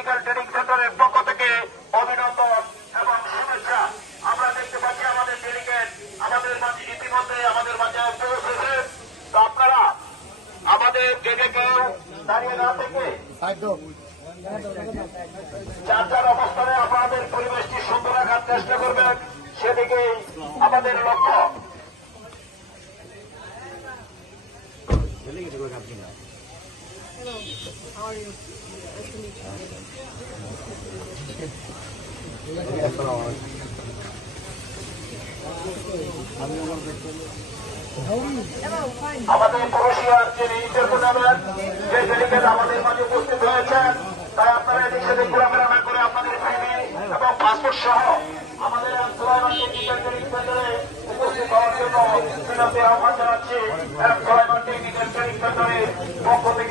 Technical training সেন্টারের পক্ষ থেকে অভিনন্দন এবং শুভেচ্ছা। আমরা দেখতে পাচ্ছি আমাদের ডেলিগেট আমাদের মাঝে ইতিমধ্যে আমাদের মাঝে পৌঁছেছে। তো আপনারা আমাদের গেটে কেউ দাঁড়িয়ে না থেকে যার যার অবস্থানে আপনাদের পরিবেশটি সুন্দর রাখার চেষ্টা করবেন, সেদিকেই আমাদের লক্ষ্য। আমাদের পুরুষিয়ার যিনি চেয়ারম্যান যে ডেলিগেট আমাদের মাঝে উপস্থিত হয়েছেন, তাই আপনারা এদিক সেদিক ঘোরাফেরা না করে আপনাদের ফ্যামিলি এবং পাসপোর্ট সহ আমাদের সুলাইমান টেকনিক্যাল ট্রেনিং সেন্টারে উপস্থিত হওয়ার জন্য বিনম্র আহ্বান জানাচ্ছি। সুলাইমান টেকনিক্যাল ট্রেনিং সেন্টারের পক্ষ থেকে